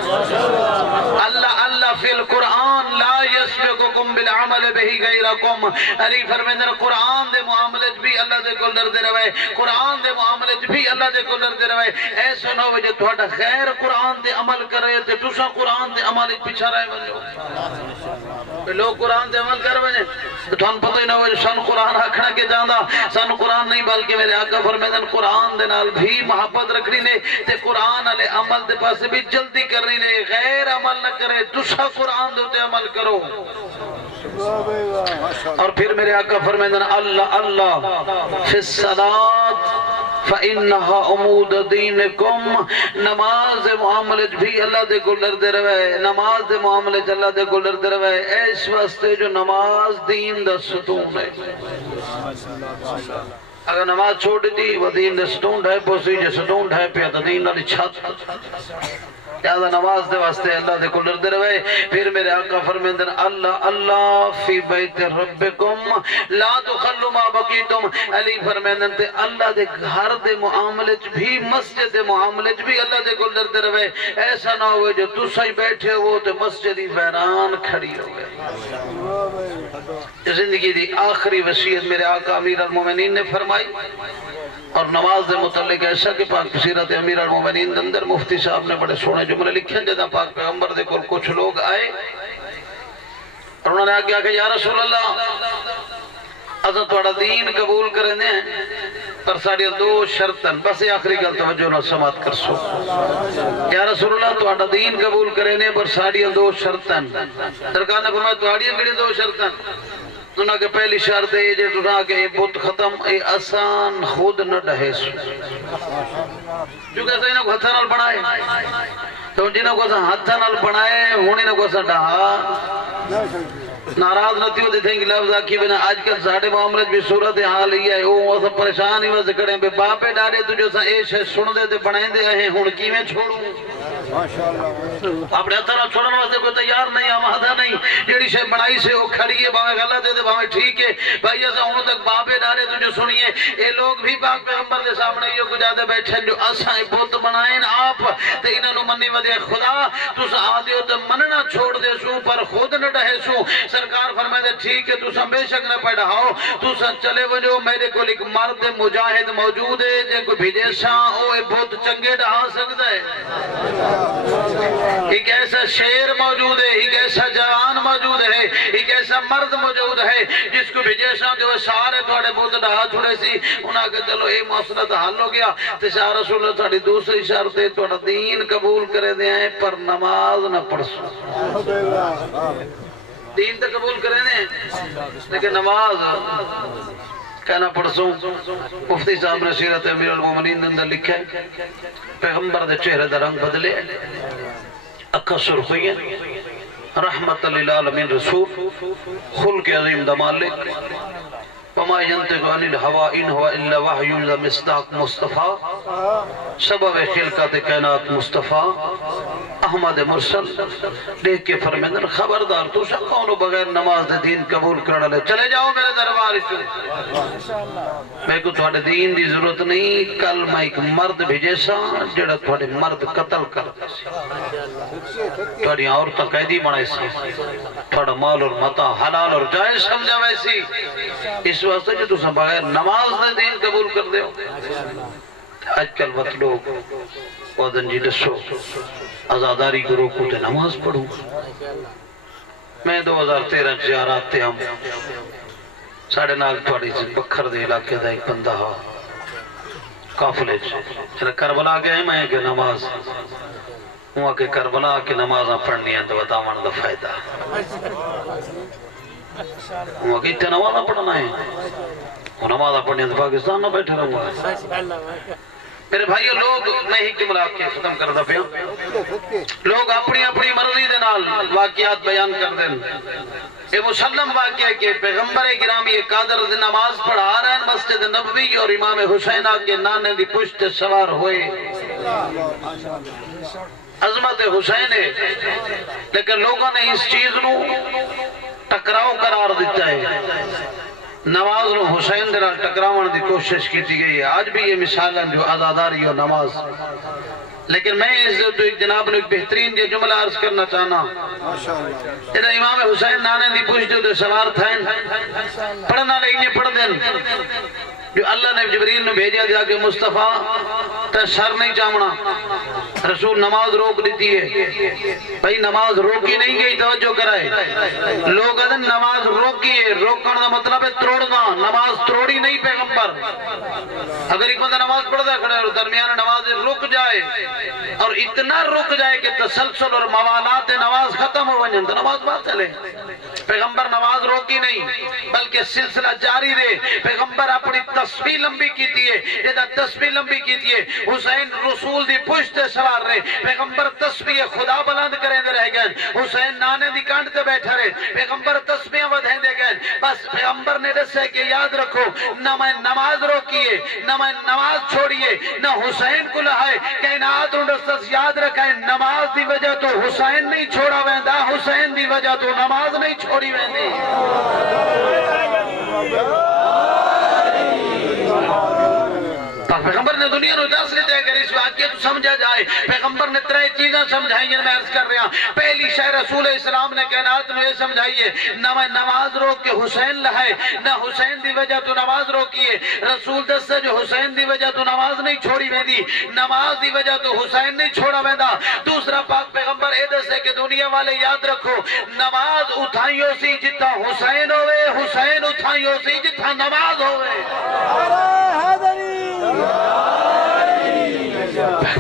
اللہ اللہ فی القرآن لا یسبقکم بالعمل بہی غیرکم، علی فرمیدن قرآن دے معاملے بھی اللہ دے کو لردے روائے، قرآن دے معاملے بھی اللہ دے کو لردے روائے، ایسا نہ ہوئے جو تھوڑا خیر قرآن دے عمل کر رہے تھے تُسا قرآن دے عمل پیچھا رہے بنجو، لوگ قرآن دے عمل کر بنجے تو ہم پتہ ہی نہ ہوئے سن قرآن رکھنا کے جاندہ، سن قرآن نہیں بلکہ میرے آقا فرمیدن قرآن دے نال بھی محبت رکھنی نے تے قرآن علی عمل دے پاس بھی جلدی کرنی نے، غیر عمل نہ کرے تُسا قرآن دے عمل کرو۔ اور پھر میرے آقا فرمیدن اللہ اللہ فی الصلاة فَإِنَّهَا عُمُودَ دِينِكُمْ نماز معاملے بھی اللہ دے کو ڈردے رہے نماز دے معاملے اللہ دے کو ڈردے رہے اس واسطے جو نماز دین دا ستون ہے اگر نماز چھوڑ دی وہ دین دے ستون ہے پوسی جو ستون ہے پہ دین علی چھت لہذا نماز دے واسطے اللہ دے کو ڈردے رہے پھر میرے آقا فرمیندن اللہ اللہ فی بیت ربکم لا تخلو ما بقیتم علی فرمیندن تے اللہ دے گھر دے معاملے بھی مسجد دے معاملے بھی اللہ دے کو ڈردے رہے ایسا نہ ہوئے جو تسائی بیٹھے ہو تے مسجد ہی ویران کھڑی ہو گئے زندگی دی آخری وصیت میرے آقا امیر المومنین نے فرمائی اور نماز دے متعلق ایسا کہ پاک سیرت امیر المومنین دے اندر مفتی صاحب نے بڑے سونے جملے لکھے جدا پاک پیغمبر دے کل کچھ لوگ آئے اور انہوں نے آگیا کہ یا رسول اللہ ازا توڑا دین قبول کرنے ہیں پر ساڑی دو شرطن بس آخری گل توجہ نہ سمات کر سو یا رسول اللہ توڑا دین قبول کرنے پر ساڑی دو شرطن درکار نے فرمایا توڑی کڑی دو شرطن انہوں نے پہلی شرط ہے جو انہوں کہ بت ختم اے آسان خود نہ ڈہے سو جو کہتا ہے انہوں کو ہتھا نال بنائے تو جنہوں کو ہتھا نال بنائے ہونی نہ کو ڈہا ناراض نہ تھی ہوتے تھے کہ لفظ آکھی بنا آج کل ساڑھے معاملے بھی صورت حال ہی ہے وہ سب پریشان ہی واسے کڑے ہیں باپے ڈارے تو جو سا ایش ہے سن دے تے بنائیں دے ہیں ہون کی میں چھوڑوں اپنے اتنا چھوڑنے واسے کوئی تیار نہیں آمادہ نہیں جیڑی شے بنائی سے وہ کھڑی ہے باوے غلط ہے باوے ٹھیک ہے بھائی ایسا ہوں تک باپے ڈارے تو جو سنیے اے لوگ بھی پاک پیغمبر دے سامنے یہ کچھ آدھے بیٹھے جو اسائیں بہت بنائیں آپ تے انہوں نے منی ودے خدا تو سا آدھے ہو تو مننا چھوڑ دے سوں پر خود نہ ڈہے سوں سرکار فرمائے دے ٹھیک ہے تو سا بے شک نہ پیڑا ہو تو سا چلے وجو میرے کو ایک مرد مجاہد موجود ہے جے کو بھیجے شاہ اوے بہت چنگے ڈہا سکتا ہے ایک ایسا شیر موجود ہے ایک ایسا جوان موجود ہے ایک ایسا مرد موجود ہے جس کو بھیجے شاہ جو سارے توڑے بہت ڈہا چھوڑے سی انہاں کہ چلو اے مسئلہ حل ہو گیا تو شاہ رسول اللہ تھوڑی دوسری شرط ہے توڑا دین قبول کرے دے ہیں پر نماز نہ پڑھ سو دین تو قبول کریں نے لیکن نماز کہنا پڑھسوں مفتی صاحب نے سیرت امیر المومنین اندر لکھا ہے پیغمبر دے چہرے دا رنگ بدلے اکھا سرخی رحمت للعالمین رسول خلق عظیم دا مالک وما ينطق عن الهوى ان هو الا وحي مصداق مصطفیٰ سبب خلقت کائنات مصطفیٰ احمد مرسل دیکھ کے فرمیندن خبردار تو سا کونو بغیر نماز دے دین قبول کرنا لے چلے جاؤ میرے دربار سے میں کو تھوڑے دین دی ضرورت نہیں کل میں ایک مرد بھیجے سا جڑا تھوڑے مرد قتل کرتا سی تھوڑی عورتہ قیدی بنائے سی تھوڑا مال اور متا حلال اور جائز سمجھا ویسی اس واسطے جو تسا بغیر نماز دے دین قبول کر دے ہو آج کل وقت لوگ وادن جی دسو ازاداری کو روکو تے نماز پڑھوں میں 2013 زیارات تے ہم ساڑھے نال تھوڑی سی بکھر دے علاقے دا ایک بندہ ہا قافلے چھے کربلا گئے میں کہ نماز وہاں کہ کربلا کے نمازہ پڑھنی ہے تو بتاوان دا فائدہ وہاں کہ اتنے نمازہ پڑھنا ہے وہ نمازہ پڑھنی ہے تو پاکستان نہ بیٹھے رہوں گا میرے بھائیو لوگ میں ہی جملات کے ختم کرتا پیا لوگ اپنی اپنی مرضی دے نال واقعات بیان کر دیں یہ مسلم واقعہ کہ پیغمبر گرامی قادر دے نماز پڑھا رہے ہیں مسجد نبوی اور امام حسینہ کے نانے دی پشت سوار ہوئے عظمت حسین ہے لیکن لوگوں نے اس چیز نو ٹکراؤ قرار دیتا ہے نماز نو حسین درہ ٹکراؤن دی کوشش کی گئی ہے آج بھی یہ مثال ہے جو آزاداری اور نماز لیکن میں اس تو ایک جناب نے ایک بہترین یہ جملہ عرض کرنا چاہنا جنہا امام حسین نانے دی پوچھ جو سوار تھا پڑھنا لے انہیں پڑھ دیں جو اللہ نے جبریل نے بھیجا دیا کہ مصطفیٰ تا سر نہیں چامنا رسول نماز روک دیتی ہے بھئی نماز روکی نہیں گئی توجہ کرائے لوگ ادھن نماز روکی ہے روکن دا مطلب ہے تروڑنا نماز تروڑی نہیں پیغمبر اگر ایک بندہ نماز پڑھتا کھڑے اور درمیان نماز رک جائے اور اتنا رک جائے کہ تسلسل اور موالات نماز ختم ہو ونجن تو نماز بات چلے پیغمبر نماز روکی نہیں بلکہ سلسلہ جاری رہے. پیغمبر اپنی تسبیح لمبی کی تھی جدہ تسبیح لمبی کی تھی حسین رسول دی پشت سوار رہے. پیغمبر تسبیح خدا بلند کریں دے رہ گئے. حسین نانے دی کانٹ تے بیٹھا رہے. پیغمبر تسبیح ودھیں دے گئے. بس پیغمبر نے دسے کہ یاد رکھو نہ میں نماز روکیے نہ میں نماز چھوڑیے نہ حسین کو لہائے. کائنات انڈستس یاد رکھائے نماز دی وجہ تو حسین نہیں چھوڑا ویندہ حسین دی وجہ تو نماز نہیں چھوڑی ویندی. پیغمبر نے دنیا نو دس لیتے اگر اس واقعہ تو سمجھا جائے. پیغمبر نے ترے چیزیں سمجھائی ہیں میں عرض کر رہا. پہلی شہ رسول اسلام نے کائنات نو یہ سمجھائیے نہ میں نماز روک کے حسین لہائے نہ حسین دی وجہ تو نماز روکیے. رسول دس سے جو حسین دی وجہ تو نماز نہیں چھوڑی ویندی نماز دی وجہ تو حسین نہیں چھوڑا ویندہ. دوسرا پاک پیغمبر اے دس ہے کہ دنیا والے یاد رکھو نماز اٹھائیوں سی جتھا حسین ہوئے حسین اٹھائیوں سی جتھا نماز ہوئے.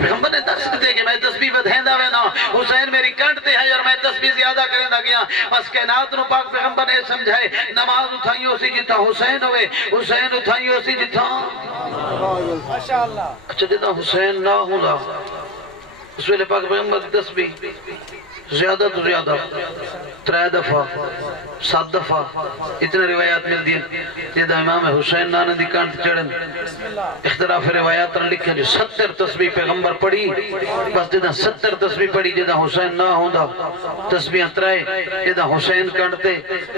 پیغمبر نے دس دے کہ میں تسبیح بدھیندہ وینا حسین میری کنٹ تے ہے اور میں تسبیح زیادہ کریں دا گیا. بس کائنات نو پاک پیغمبر نے سمجھائے نماز اٹھائیوں سی جتھا حسین ہوئے حسین اٹھائیوں سی جتھا ماشاءاللہ. اچھا جتھا حسین نہ ہوگا اس ویلے پاک پیغمبر کی تسبیح زیادہ تو زیادہ 3 دفعہ 7 دفعہ اتنے روایات مل دیں. جدہ امام حسین نانے دی کانٹ چڑھن اختلاف روایات پر لکھیں جو 70 تسبیح پیغمبر پڑھی. بس جدہ 70 تسبیح پڑھی جدہ حسین نہ ہوندہ تسبیح 3 جدہ حسین کانٹتے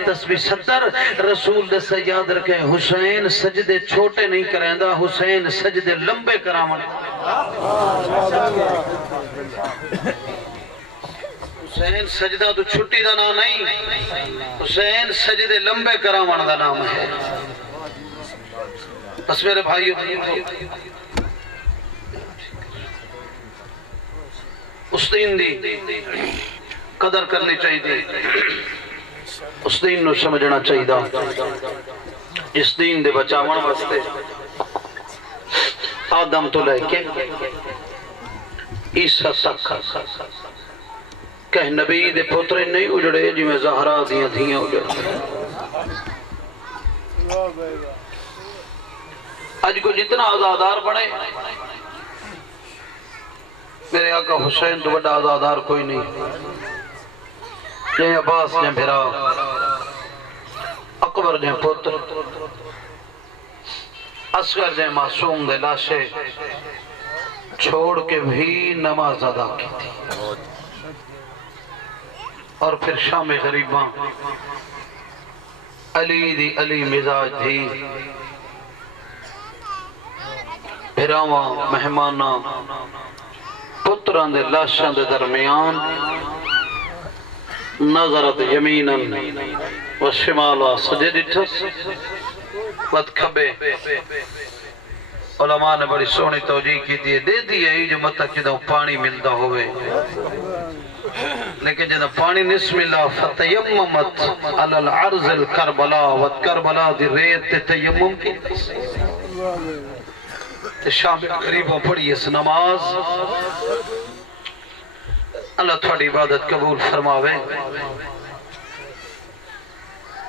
تسبیح 70. رسول دے سے یاد رکھیں حسین سجدے چھوٹے نہیں کریں دا حسین سجدے لمبے کرامن. حسین سجدہ تو چھٹی دا نام نہیں حسین سجدے لمبے کرامن دا نام ہے. بس میرے بھائیو اس دین دی قدر کرنی چاہیے اس دین نو سمجھنا چاہیے اس دین دے بچاون واسطے آدم تو لے کے عیسیٰ تک کہ نبی دے پوترے نہیں اجڑے جی میں زہرا دیاں دھیاں اجڑے. آج کو جتنا آزادار بڑھے میرے آقا حسین تو بڑا آزادار کوئی نہیں. جائیں عباس جائیں بھرا اکبر جائیں پوتر اصغر جائیں معصوم دے لاشے چھوڑ کے بھی نماز ادا کی تھی. اور پھر شام غریباں علی دی علی مزاج تھی بھراواں مہماناں پتران دے لاشاں دے درمیان نظرت یمیناً و شمالا سجد اٹھس بد کھبے. علماء نے بڑی سونی توجیہ کی دیئے دے دیئے جو مطلب جدہ پانی ملتا ہوئے لیکن جدہ پانی نس ملا فتیممت علی العرض الکربلا کربلا دی ریت تیمم کی شام قریبوں پڑھی اس نماز. اللہ تھوڑی عبادت قبول فرماوے.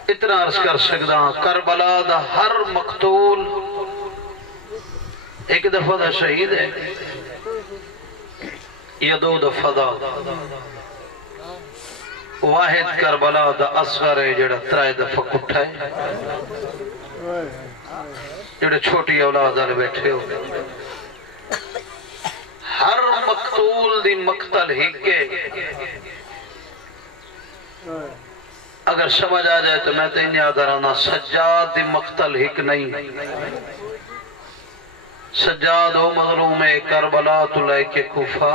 اتنا عرض کر سکتا کربلا دا ہر مقتول ایک دفعہ دا شہید ہے یا 2 دفعہ دا واحد کربلا دا اصغر ہے جڑا 3 دفعہ کٹھا ہے جڑے چھوٹی اولاد آلے بیٹھے ہو. ہر مقتول دی مقتل ہکے اگر سمجھ آ جائے تو میں تو انہیں آدھرانا سجاد دی مقتل ہک نہیں. سجاد و مظلوم کربلا تو لے کے کوفہ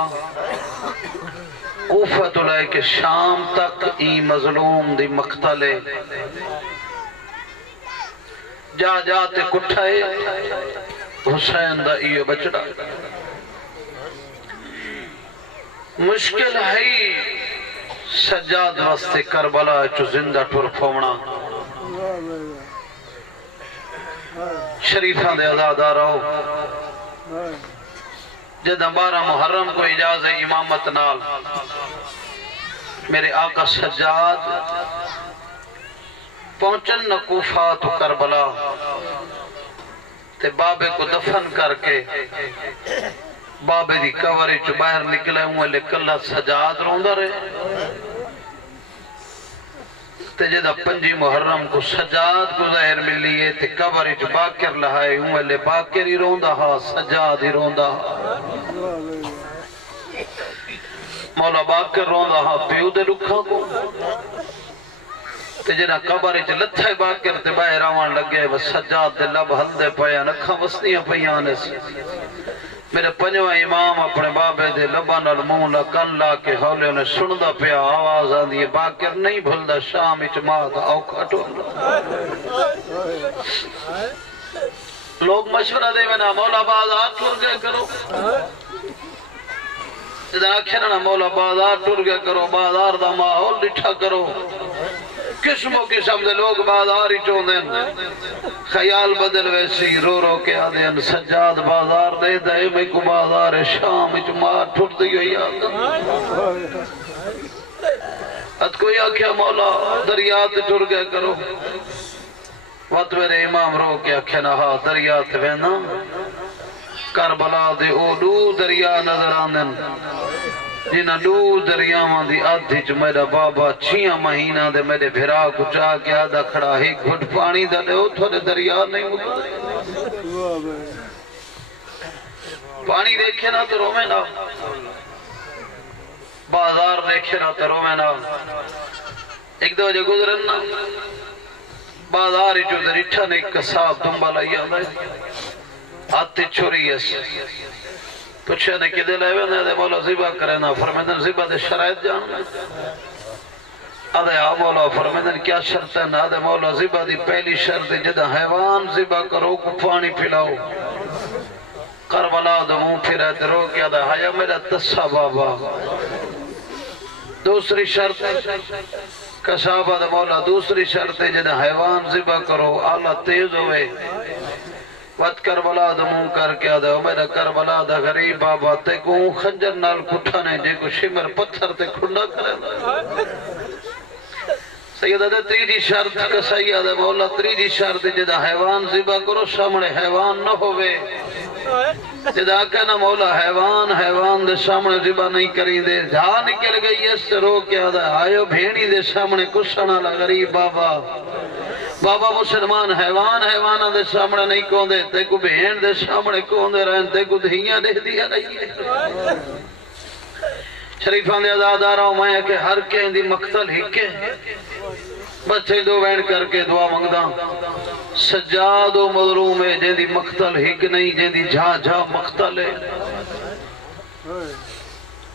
کوفہ تو لے کے شام تک ای مظلوم دی مقتل جا جاتے کٹھائے حسین دا ایو بچڑا. مشکل ہے سجاد واسطے کربلا چو زندہ ٹور پھومنا. شریفان دے ازادار آؤ جدہ 12 محرم کو اجازہ امامت نال میرے آقا سجاد پہنچن نہ کوفہ تو کربلا تے بابے کو دفن کر کے بابے دی کوری چو باہر نکلے ہوئے لکلہ سجاد روندہ رہے تے جدہ 5 محرم کو سجاد کو ظاہر ملی ہے تے کوری چو باکر لہائے ہوئے لے باکر ہی روندہ ہا سجاد ہی روندہ ہا مولا باکر روندہ ہا پیو دے لکھا کو تے جنہ قبر چ لتھے باکر تے باہر آوان لگے وہ سجاد دے لب ہلدے پیا نکھاں وسنیاں پیانے سے میرے پنجواں امام اپنے بابے دے لباں نال منہ لا کن لا کے ہولے انہیں سندا پیا آواز آندی ہے باکر نہیں بھلدا شام وچ ماں دا اوکھا ٹوندا لوگ مشورہ دے میں نا مولا بازار ٹر گئے کرو جدہ آکھے نا مولا بازار ٹر گئے کرو بازار دا ماحول ڈٹھا کرو قسموں قسم دے لوگ بازار ہی چون دیں خیال بدل ویسی رو رو کے آدھیں سجاد بازار دے دے میں کو بازار شام اجماع ٹھٹ دی ہوئی آدھا ات کوئی آکھیا مولا دریات ٹر گئے کرو وقت میرے امام رو کے آکھیا نہا دریات وینا کربلا دے او دو دریا نظر آندن جنہ دو دریاواں دی آدھی چ میرا بابا 6 مہینہ دے میرے بھرا کو چاہ کے آدھا کھڑا ہی گھٹ پانی دا دے او تھوڑے دریا نہیں مکتے پانی دیکھے نا تو رومے نا بازار دیکھے نا تو رومے نا ایک دو وجہ گزرن نا بازار جو دریٹھا نے ایک کساب دنبا لائی آدھا آتی چھوڑی اس پوچھے نے کدے لائے ہوئے نے مولا زیبہ کرے نا فرمیدن زیبہ دے شرائط جاننا آدھے آ مولا فرمیدن کیا شرط ہے نا آدھے مولا زیبہ دی پہلی شرط جدہ حیوان زیبہ کرو کو پانی پھلاؤ کربلا دموں پھرے درو کیا دے حیا میرا تسا بابا دوسری شرط کشابہ دے مولا دوسری شرط جدہ حیوان زیبہ کرو آلہ تیز ہوئے وقت کربلا دا منہ کر کے آدھے میرا کربلا دا غریب بابا تے کو خنجر نال کٹھانے جے کو شمر پتھر تے کھنڈا کرے سیدہ دے تریجی شرط کا سیدہ مولا تریجی شرط جدہ حیوان زبا کرو سامنے حیوان نہ ہوئے جدہ کہنا مولا حیوان دے سامنے زبا نہیں کریں دے جہاں نکل گئی اس سے رو کے آدھے آئیو بھینی دے سامنے کشنا لا غریب بابا بابا مسلمان حیوانہ دے سامنے نہیں کون دے تے کو بہن دے سامنے کون دے رہن تے کو دھیاں دے دیا نہیں ہے شریفان دے ازادارہ ہوں میں کہ ہر کے اندی مقتل ہی کے بچے دو بین کر کے دعا مانگدا سجاد و مظلوم ہے جن دی مقتل ہک نہیں جن دی جھا جھا مقتل ہے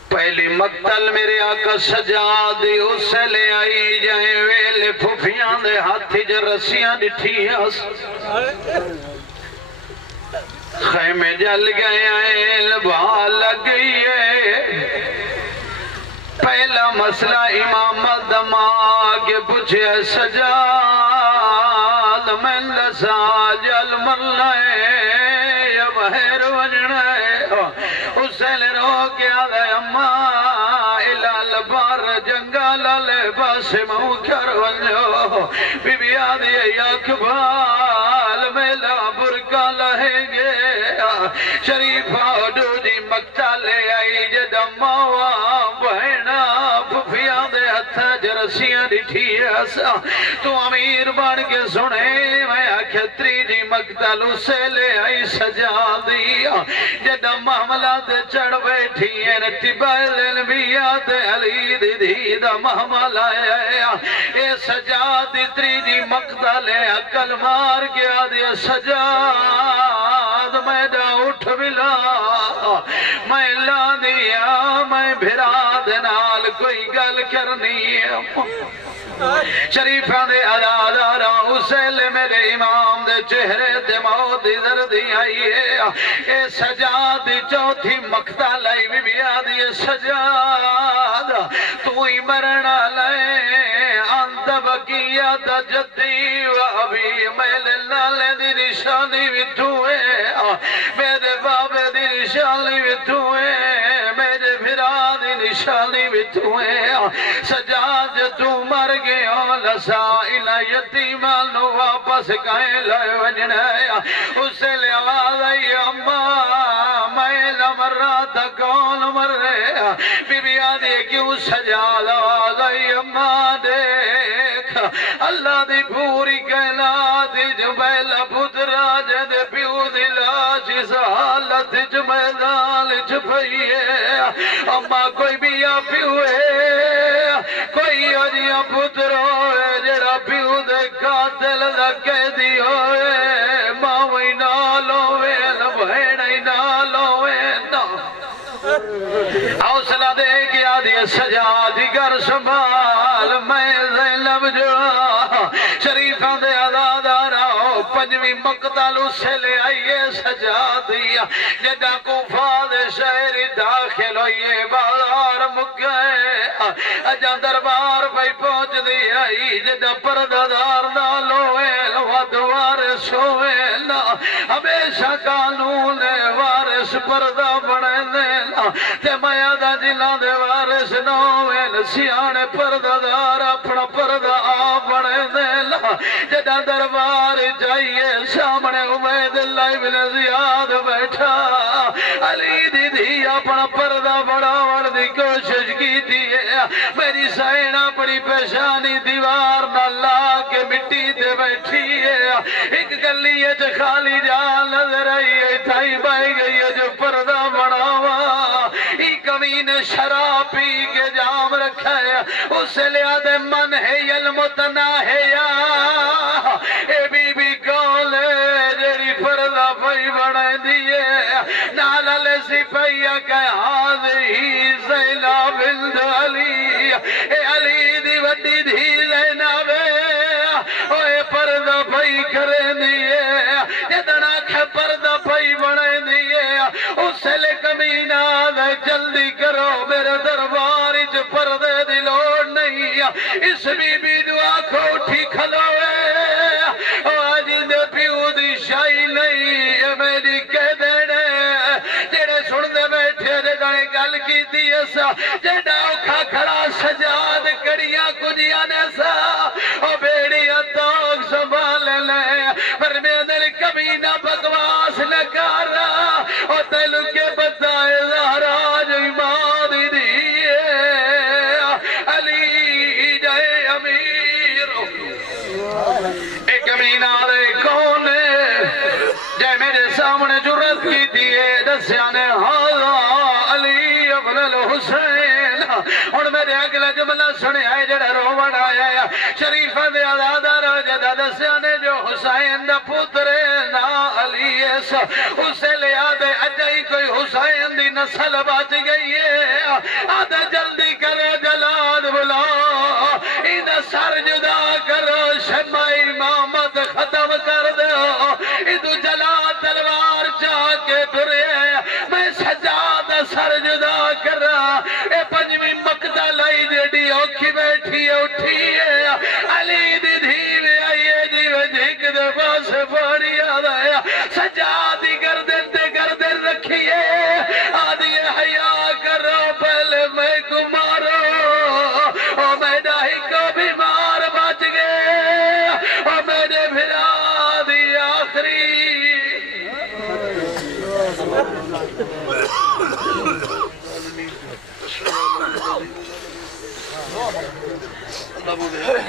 پہلی مقتل میرے آقا سجاد اسے لے آئی جائیں ویلے پھوپیاں دے ہاتھی جو رسیاں ڈٹھی اس خیمے جل گئے آئے لبا لگ گئی ہے پہلا مسئلہ امام دماغ پوچھے سجاد میں لسا جل مرنا ہے یا بہر وجنا ہے اسے لے رو کیا دے اماں الال بار جنگال لے باس مہو کر ونجو بی بی آدھی اکبال میلا برکا لہیں گے شریفہ دو جی مکتا لے آئی جدہ ماوا بہنا پھفیاں دے ہتھا جرسیاں ڈٹھی ایسا تو امیر بان کے سنے میں کھتری جی مقتل اسے لے آئی سجا دیا جدہ محملہ دے چڑھ بیٹھی ہیں نتبائل انبیاء دے علی دی دی دا محملہ آیا اے سجا دی تری جی مقتل ہے عقل مار گیا دیا سجاد میں دا اٹھ بلا میں لا دیا میں بھرا دنال کوئی گل کرنی ہے شریفہ دے عدالارہ اسے لے میرے امام دے چہرے دے موت دردی آئی ہے اے سجاد چوتھی مقتل آئی بی بی آدھی سجاد تو ہی مرنا لے انت بقیت جدی و ابھی میلے لالے دی نشانی بھی توئے میرے بابے دی نشانی بھی توئے میرے بھرا دی نشانی پریشانی بچوئے سجاد تو مر گیا لسائل یتیمان نو واپس کہیں لائے وجنے اسے لے آواز آئی اماں میں مر رہا تھا کون مر رہے بی بی آدھے کیوں سجاد آواز آئی اماں دیکھ اللہ دی پوری کائنات جو بیلا پترا جد پیو دی لاش اس حالت جو میدان چھپئیے اماں کوئی بھی آپ ہوئے کوئی اجیاں پترو ہے جڑا پیو دے قاتل لگے دی ہوئے ماوی نالو وے لبھیڑی نالو وے نا حوصلہ دے گیا دیا سجادی گر سنبھال میں زینب جو شریفہ دے عدادارہ پنجویں مقتل اسے لے آئیے سجادی جدہ کوفہ دے شہری داخل ہوئیے بازار مکے اجاں دربار پہ پہنچ دی آئی جدہ پردادار نالوے وارث ہوئے نا ہمیشہ قانون وارث پردہ بڑھے دینا تے میادہ جلہ دے وارث نوے سیانے پردادار اپنا پردہ بڑھے دینا جدہ دربار جائیے سامنے عبید اللہ بن زیاد بیٹھا علی دی دی اپنا پردہ بڑا وردی کوشش کی دیئے میری سائنہ بڑی پیشانی دیوار نہ لا کے مٹی دے بیٹھی ہے ایک گلیے جو خالی جان نظر آئی ہے تھائی بائی گئی ہے جو پردہ بڑا ہوا ایک کمین شراب پی کے جام رکھا ہے اسے لیا دے من ہے یلمتنا ہے یا اے بی بی کولے جیری پردہ پائی بڑھائیں دیئے نالا لیسی پائیا کہ ہی زیلہ بلد علی اے علی دی وڈی دی زینابے اوے پردہ پائی کریں دیئے جدنا کھے پردہ پائی بڑھائیں دیئے اسے لے کمینہ دے جلدی کرو میرے درباری جو پردے دی لوڑ نہیں اس بی بی دعا کو اٹھی کھلوے آج دے پیو دی شائی نہیں میری کہہ دینے جیڑے سن دے بیٹھے جڑے گل کی دیئے سا جڑا اوکھا کھڑا سجاد کڑیاں کجیاں نے سا او بیڑیاں توک سنبھال لے پر میں دل کبھی نہ بکواس نہ کر رہا او دل کے بتائے زہرا جو ایمان دیئے علی جائے امیر ایک امین آرے کون ہے جائے میرے سامنے جرت کی دیئے دسیانے حاضر علی ابن الحسین اور میرے اگلا جملہ سنے آئے جڑا رومن آیا ہے شریفہ دے عدادار جدہ دسیانے جو حسین دا پترے نا علی ایسا اسے لے آدھے اجائی کوئی حسین دی نسل بات گئی ہے آدھے جلدی کرو جلاد بلا ایدہ سر جدا کرو شمع امامت ختم کر دو ایدو جلاد تلوار چاہ کے پھرے میں سجاد سر جدا کر رہا اے پنجویں مقتل آئی جیڑی اوکھی بیٹھی اٹھی ہے علی دی دھیوے آئیے دیوے جھک دے پاس پاڑی آدھایا سجادی گردن تے گردن رکھیے آدھی حیاء کرو پہلے میں کو مارو او میں ڈاہی کو بھی مار بچ گئے او میرے بھرا دی آخری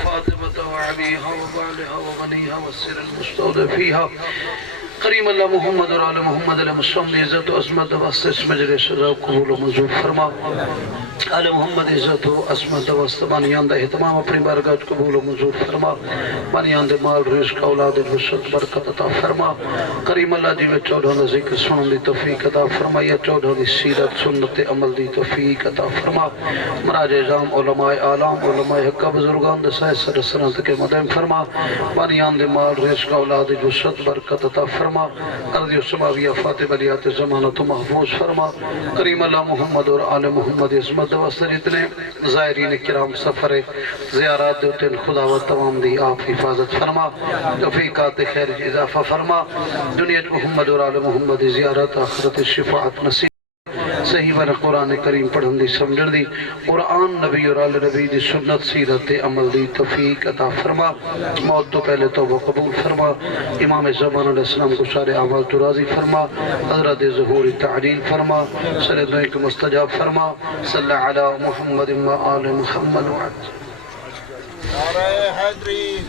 فاطمة وعبيها وبعلها وغنيها والسر المستودفيها کریم اللہ محمد اور آل محمد علیہ السلام عزت و عظمت واسطے اس مجرے سزا و قبول و منظور فرما آل محمد عزت و عظمت واسطے بانیان دے اہتمام اپنی بارگاہ قبول و منظور فرما بانیان دے مال رزق اولاد وسعت برکت عطا فرما کریم اللہ جی میں چودھوں دا ذکر سنن دی توفیق عطا فرما یا چودھوں دی سیرت سنت عمل دی توفیق عطا فرما مراج اعظام علماء عالم علماء حقہ بزرگان دے سائے سر سنت کے مدین فرما بانیان دے مال رزق اولاد وسعت برکت عطا فرما ارضی و سماویہ فاتح بلیات زمانت و محفوظ فرما کریم اللہ محمد اور آل محمد عظمت دوستر اتنے زائرین کرام سفر زیارات دیتے خدا و تمام دی آپ حفاظت فرما توفیقات خیر اضافہ فرما دنیت محمد اور آل محمد زیارت آخرت شفاعت نصیب صحیح والا قرآن کریم پڑھن دی سمجھن دی قرآن نبی اور آل نبی دی سنت سیرت عمل دی توفیق عطا فرما موت تو پہلے توبہ قبول فرما امام زمان علیہ السلام کو سارے اعمال تو راضی فرما حضرت ظہور تعلیل فرما سر دعائیں کو مستجاب فرما صلی علی محمد و آل محمد نعرہ حیدری